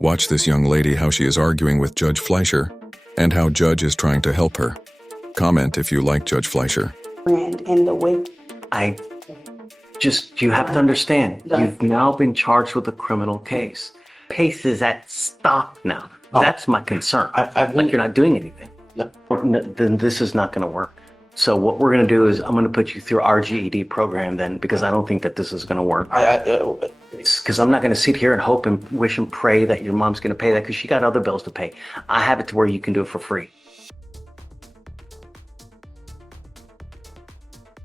Watch this young lady how she is arguing with Judge Fleischer and how Judge is trying to help her. Comment if you like Judge Fleischer. And the way you have to understand, you've now been charged with a criminal case. Pace is at stop now. That's my concern. Like you're not doing anything. Then this is not going to work. So what we're going to do is I'm going to put you through our GED program then, because I don't think that this is going to work. Because I'm not going to sit here and hope and wish and pray that your mom's going to pay that, because she got other bills to pay. I have it to where you can do it for free.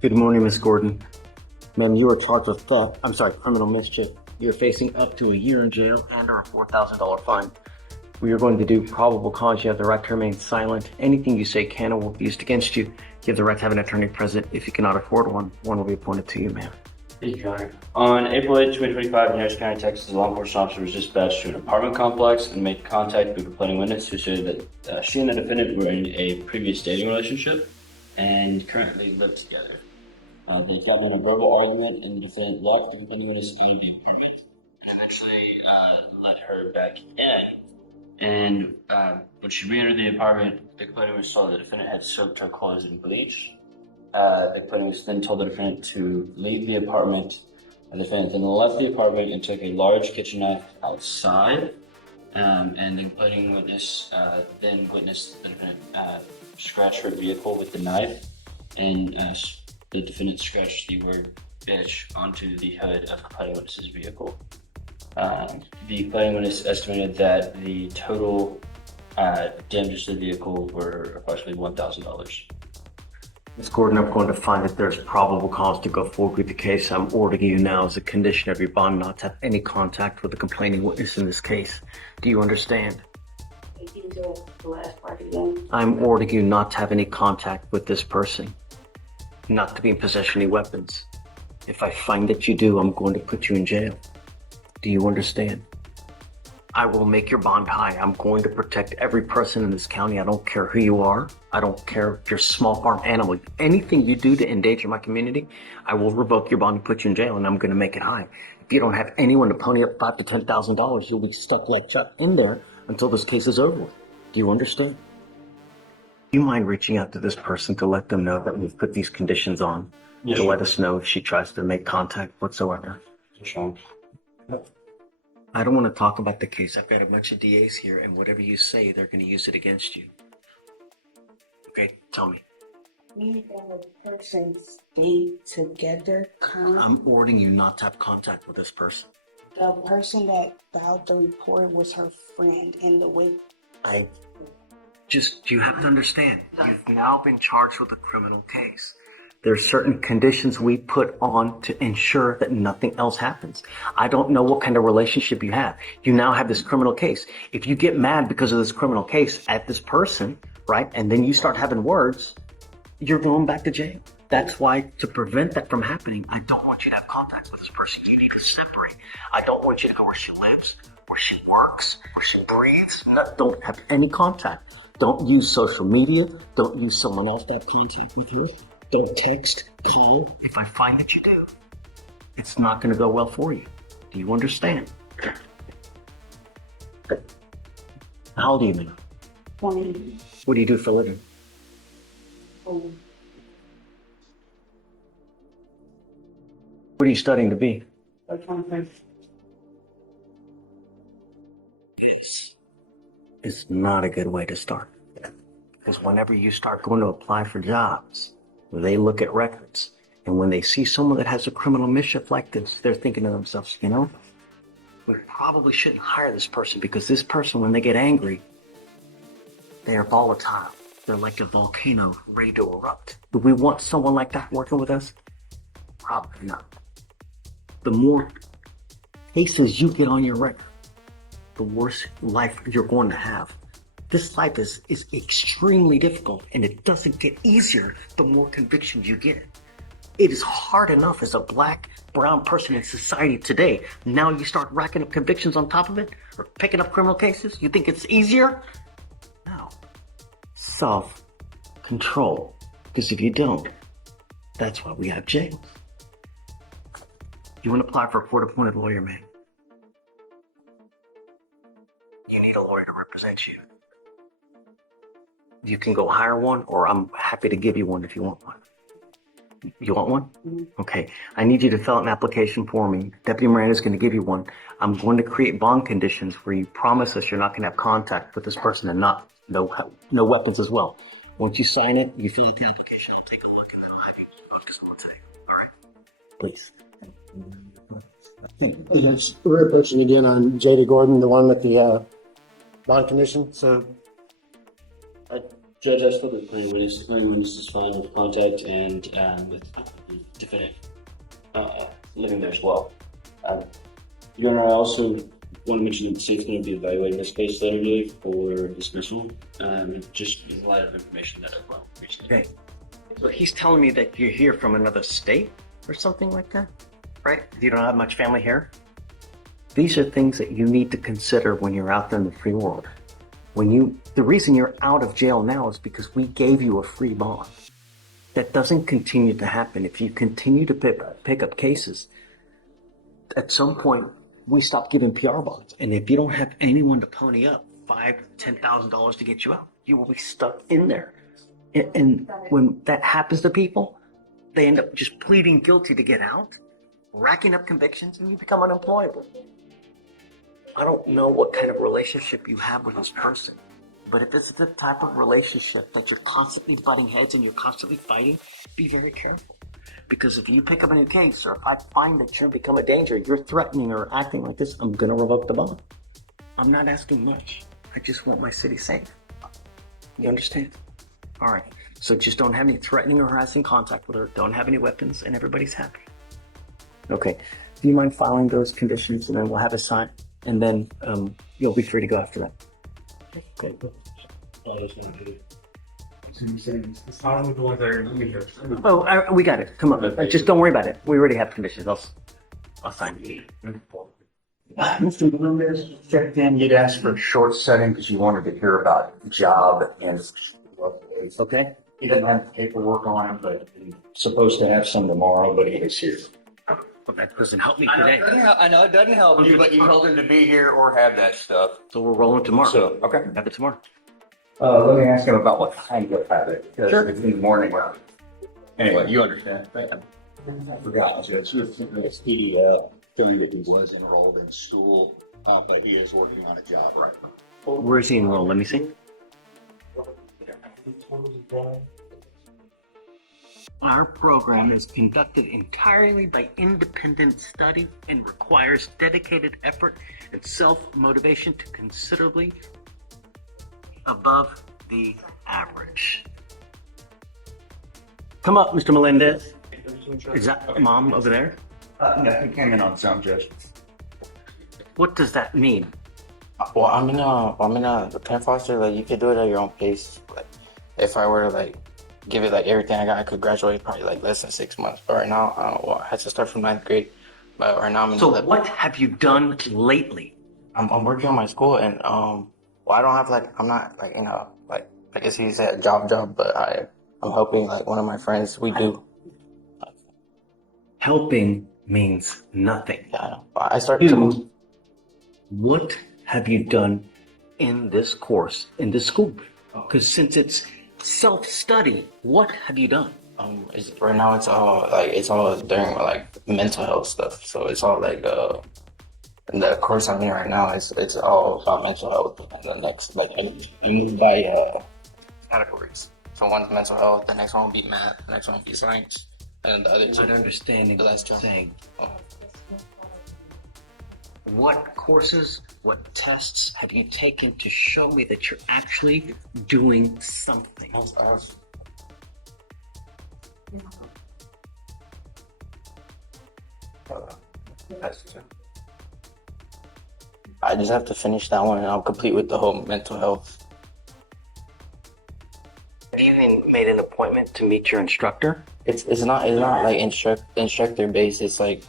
Good morning, Miss Gordon. Ma'am, you are charged with theft. Criminal mischief. You're facing up to a year in jail and or a $4,000 fine. We are going to do probable cause. You have the right to remain silent. Anything you say can or will be used against you. You have the right to have an attorney present. If you cannot afford one, one will be appointed to you, ma'am. Thank you, Your Honor. On April 8, 2025, in Harris County, Texas, a law enforcement officer was dispatched to an apartment complex and made contact with a complaining witness who said that she and the defendant were in a previous dating relationship and currently live together. They've gotten in a verbal argument, and the defendant locked the complaining witness out of the apartment and eventually let her back in. And when she re-entered the apartment, the complaining witness saw the defendant had soaked her clothes in bleach. The complaining witness then told the defendant to leave the apartment. The defendant then left the apartment and took a large kitchen knife outside. And the complaining witness then witnessed the defendant scratch her vehicle with the knife, and the defendant scratched the word bitch onto the hood of the complaining witness's vehicle. The complaining witness estimated that the total damages to the vehicle were approximately $1,000. Ms. Gordon, I'm going to find that there's probable cause to go forward with the case. I'm ordering you now as a condition of your bond not to have any contact with the complaining witness in this case. Do you understand? the last part again. I'm ordering you not to have any contact with this person. Not to be in possession of any weapons. If I find that you do, I'm going to put you in jail. Do you understand? I will make your bond high. I'm going to protect every person in this county. I don't care who you are. I don't care if you're a small farm animal. Anything you do to endanger my community, I will revoke your bond and put you in jail, and I'm going to make it high. If you don't have anyone to pony up $5,000 to $10,000, you'll be stuck like Chuck in there until this case is over with. Do you understand? Do you mind reaching out to this person to let them know that we've put these conditions on? Yes, to let us know if she tries to make contact whatsoever? Sure. I don't want to talk about the case. I've got a bunch of DAs here, and whatever you say, they're going to use it against you. Okay, tell me. Me and the person stay together. I'm ordering you not to have contact with this person. The person that filed the report was her friend, and the way you have to understand, you've now been charged with a criminal case. There are certain conditions we put on to ensure that nothing else happens. I don't know what kind of relationship you have. You now have this criminal case. If you get mad because of this criminal case at this person, right, and then you start having words, you're going back to jail. That's why, to prevent that from happening, I don't want you to have contact with this person. You need to separate. I don't want you to know where she lives, where she works, where she breathes. No, don't have any contact. Don't use social media. Don't use someone else to have contact with her. Don't text, call. If I find that you do, it's not going to go well for you. Do you understand? How old are you, man? 20. What do you do for a living? Oh, What are you studying to be? that's one thing. It's not a good way to start. Because whenever you start going to apply for jobs, they look at records. And when they see someone that has a criminal mischief like this, they're thinking to themselves, you know, we probably shouldn't hire this person, because this person, when they get angry, they are volatile. They're like a volcano ready to erupt. Do we want someone like that working with us? Probably not. The more cases you get on your record, the worse life you're going to have. This life is extremely difficult, and it doesn't get easier the more convictions you get. It is hard enough as a black, brown person in society today. Now you start racking up convictions on top of it, or picking up criminal cases. You think it's easier? No. Self-control. Because if you don't, that's why we have jails. You want to apply for a court-appointed lawyer, man? you need a lawyer to represent you. You can go hire one, or I'm happy to give you one if you want one. You want one? Okay. I need you to fill out an application for me. Deputy Miranda's going to give you one. I'm going to create bond conditions where you promise us you're not going to have contact with this person and no weapons as well. Once you sign it, you fill out the application. I'll take a look and I'll have you booked as well. All right. Please. There's we're approaching again on J.D. Gordon, the one with the bond condition. So Judge, I spoke with plenty witness is fine with contact and with the defendant living there as well. Your Honor, I also want to mention that the state's going to be evaluating this case later for dismissal, just in light of information that I've learned recently. Okay. So he's telling me that you're here from another state or something like that, right? You don't have much family here? These are things that you need to consider when you're out there in the free world. The reason you're out of jail now is because we gave you a free bond. That doesn't continue to happen. If you continue to pick up cases, at some point we stop giving PR bonds. And if you don't have anyone to pony up $5,000, $10,000 to get you out, you will be stuck in there. And when that happens to people, they end up just pleading guilty to get out, racking up convictions, and you become unemployable. I don't know what kind of relationship you have with this person, but if it's the type of relationship that you're constantly butting heads and you're constantly fighting, be very careful. Because if you pick up a new case, or if I find that you're become a danger, you're threatening or acting like this, I'm going to revoke the bond. I'm not asking much. I just want my city safe. You understand? All right. So just don't have any threatening or harassing contact with her. Don't have any weapons, and everybody's happy. Okay. Do you mind filing those conditions, and then we'll have a sign? And then you'll be free to go after that. Okay. Oh, we got it. Come on. Just don't worry about it. We already have conditions. I'll sign it. Mr. Melendez checked in. You'd asked for a short setting because you wanted to hear about job and Okay. he didn't have paperwork on him, but he's supposed to have some tomorrow, but he is here. Well, that doesn't help me today. I know it doesn't help you, but you told him to be here or have that stuff. So we're rolling tomorrow. So, okay. Have it tomorrow. Let me ask him about what time you'll have it. Because Sure. it's in the morning. Anyway, you understand. I forgot. It's PDF showing that he was enrolled in school, but he is working on a job right now. Where is he enrolled? Let me see. Our program is conducted entirely by independent study and requires dedicated effort and self-motivation to considerably above the average. Come up, Mr. Melendez. Is that mom over there? No, he came in on his own, Judge. What does that mean? Well, I'm in a pen foster. Like, you could do it at your own pace. Like, if I were to like give it like everything I got, I could graduate probably like less than 6 months. But right now, I had to start from 9th grade. But right now I'm in. So what have you done lately? I'm working on my school, and well, I don't have like I'm not like like I guess you said job, but I'm helping like one of my friends. We do. Helping means nothing. Yeah, I know. I started to. What have you done in this course, in this school? Because since it's self-study, what have you done? Right now it's all during like mental health stuff. So it's all like the course I'm in right now it's all about mental health. And the next I move by categories. So one's mental health, the next one will be math, the next one will be science, and then the other two. Not understanding the what last you're job. saying. What courses, what tests have you taken to show me that you're actually doing something? I just have to finish that one, and I'll complete with the whole mental health. Have you even made an appointment to meet your instructor? It's not like instructor based. It's like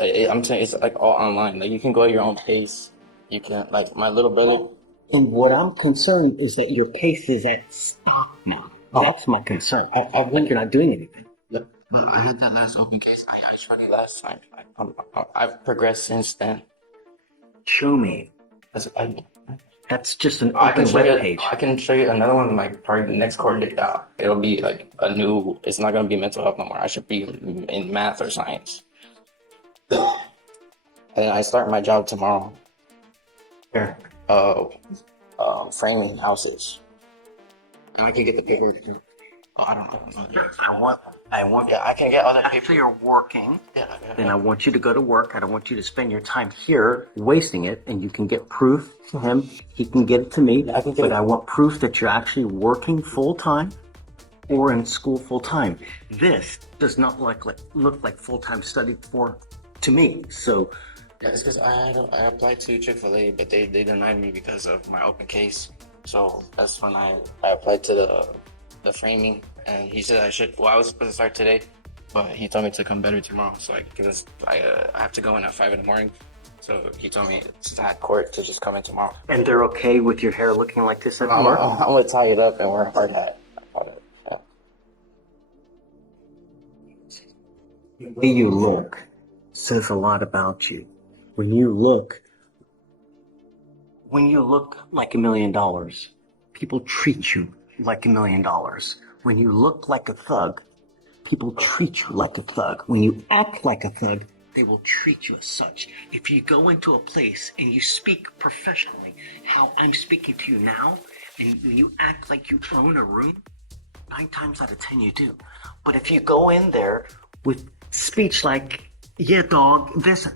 I'm saying it's like all online. Like you can go at your own pace. You can like my little brother. And what I'm concerned is that your pace is at stop now. That's my concern. I think you're not doing anything. Look, I had that last open case. I tried it last time. I've progressed since then. Show me. That's just an I can open show you. web page. I can show you another one. Like probably the next court date. It'll be like a new. It's not gonna be mental health no more. I should be in math or science. And I start my job tomorrow. Here. Framing houses. And I can get the paperwork. Oh, I don't know. I want. Yeah, I can get other After paper. you're working, Yeah. then I want you to go to work. I don't want you to spend your time here wasting it, and you can get proof to him. He can get it to me. I can get but it. I want proof that you're actually working full time or in school full time. This does not look like full time study for to me. So Yeah, it's because I applied to Chick-fil-A, but they denied me because of my open case. So that's when I applied to the framing, and he said I should. Well, I was supposed to start today, but he told me to come better tomorrow. So I have to go in at 5 in the morning. So he told me it's at court to just come in tomorrow. and they're okay with your hair looking like this at I'm work? gonna tie it up and wear a hard hat. Yeah. The way you look says a lot about you. When you look like $1 million, people treat you like $1 million. When you look like a thug, people treat you like a thug. When you act like a thug, they will treat you as such. If you go into a place and you speak professionally, how I'm speaking to you now, and when you act like you own a room, 9 times out of 10 you do. But if you go in there with speech like, yeah, dog, this,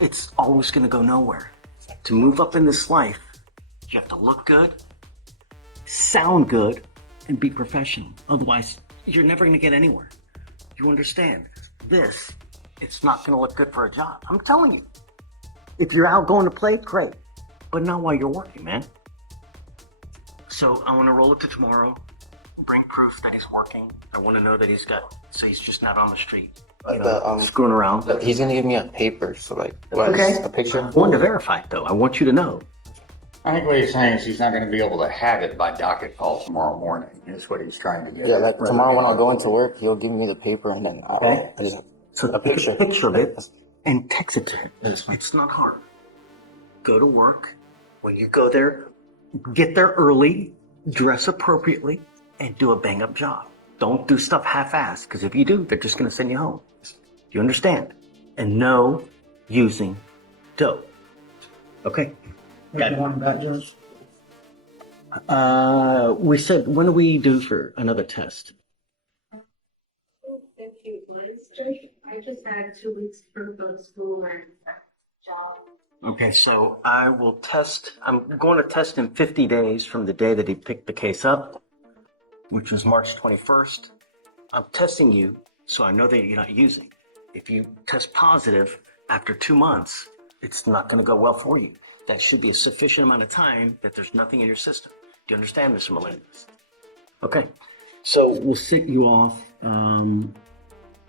it's always going to go nowhere. To move up in this life, you have to look good, sound good, and be professional. Otherwise, you're never going to get anywhere. You understand? This, it's not going to look good for a job. I'm telling you. If you're out going to play, great. But not while you're working, man. So I want to roll it to tomorrow. Bring proof that he's working. I want to know that he's just not on the street. You know, screwing around. But he's gonna give me a paper, so like, Okay. a picture. I want to verify it, though. I want you to know. I think what he's saying is he's not gonna be able to have it by docket call tomorrow morning, is what he's trying to get. Yeah, like tomorrow when I go into work, he'll give me the paper and then Okay. I just So a picture. take a picture of it and text it to him. That's fine. It's not hard. Go to work. When you go there, get there early, dress appropriately, and do a bang-up job. Don't do stuff half-assed, because if you do, they're just going to send you home. You understand? And no using dope. Okay? Got it. We said, when do we do for another test? I just had 2 weeks for both school and job. Okay, so I will test, I'm going to test in 50 days from the day that he picked the case up, which was March 21st. I'm testing you so I know that you're not using. If you test positive after 2 months, it's not going to go well for you. That should be a sufficient amount of time that there's nothing in your system. Do you understand, Mr. Melendez? Okay, so we'll sit you off.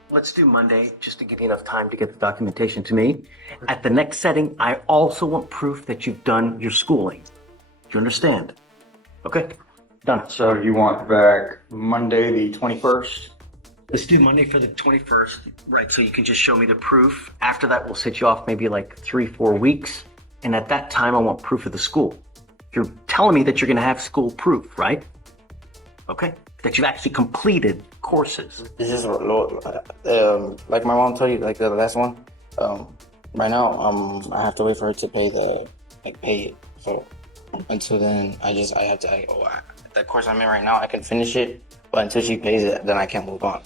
Let's do Monday, just to give you enough time to get the documentation to me. At the next setting, I also want proof that you've done your schooling. Do you understand? Okay, done. So you want back Monday, the 21st? Let's do Monday for the 21st, right, so you can just show me the proof. After that, we'll sit you off maybe like 3-4 weeks. And at that time, I want proof of the school. You're telling me that you're gonna have school proof, right? Okay, that you've actually completed courses. This is like my mom told you, like the last one. Right now, I have to wait for her to pay it. So until then, I have to. That course I'm in right now, I can finish it, but until she pays it, then I can't move on.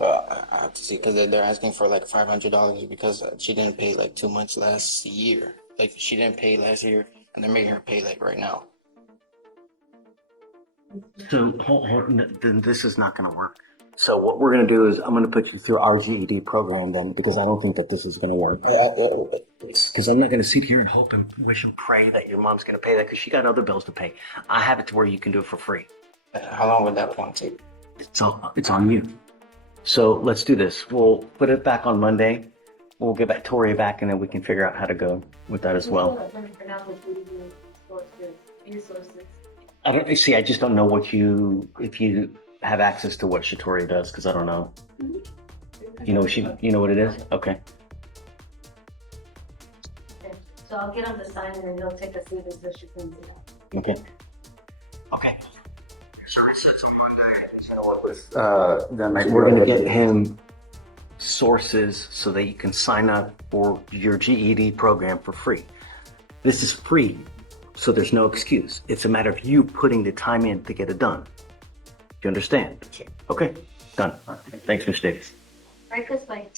I have to see because they're asking for like $500 because she didn't pay like 2 months last year. Like she didn't pay last year, and they're making her pay like right now. So then this is not going to work. So what we're going to do is I'm going to put you through our GED program then, because I don't think that this is going to work. Because I'm not going to sit here and hope and wish and pray that your mom's going to pay that, because she got other bills to pay. I have it to where you can do it for free. How long would that one take? It's on you. So let's do this. We'll put it back on Monday. We'll get back Tori back, and then we can figure out how to go with that as well. I don't see. I just don't know if you have access to what Shatori does, because I don't know. You know what it is? Okay. So I'll get him to sign and then he'll take a seat until she cleans it up. Okay. Okay. So I said Then we're gonna get him sources so that you can sign up for your GED program for free. This is free, so there's no excuse. It's a matter of you putting the time in to get it done. Do you understand? Okay, done. Thanks, Ms. Davis. Right this way.